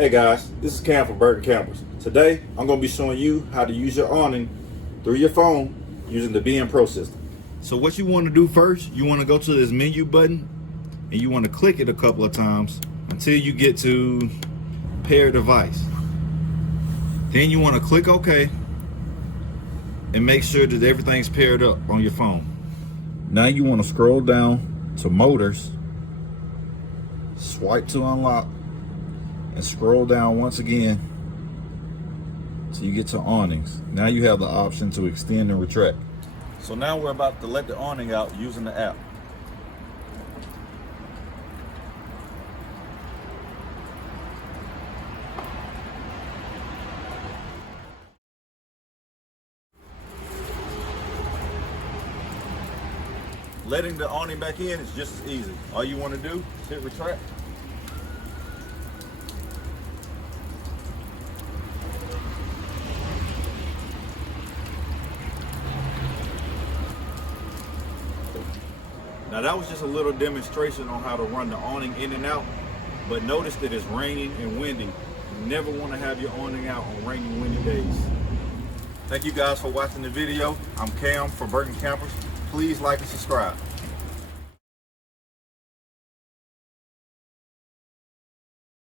Hey guys, this is Cam of Burton Campers. Today, I'm going to be showing you how to use your awning through your phone using the BM Pro system. So what you want to do first, you want to go to this menu button and you want to click it a couple of times until you get to pair device. Then you want to click OK and make sure that everything's paired up on your phone. Now you want to scroll down to motors, swipe to unlock, and scroll down once again till you get to awnings. Now you have the option to extend and retract. So now we're about to let the awning out using the app. Letting the awning back in is just as easy. All you want to do is hit retract. Now that was just a little demonstration on how to run the awning in and out, but notice that it's raining and windy. You never want to have your awning out on rainy, windy days. Thank you guys for watching the video. I'm Cam for Burton Campers. Please like and subscribe.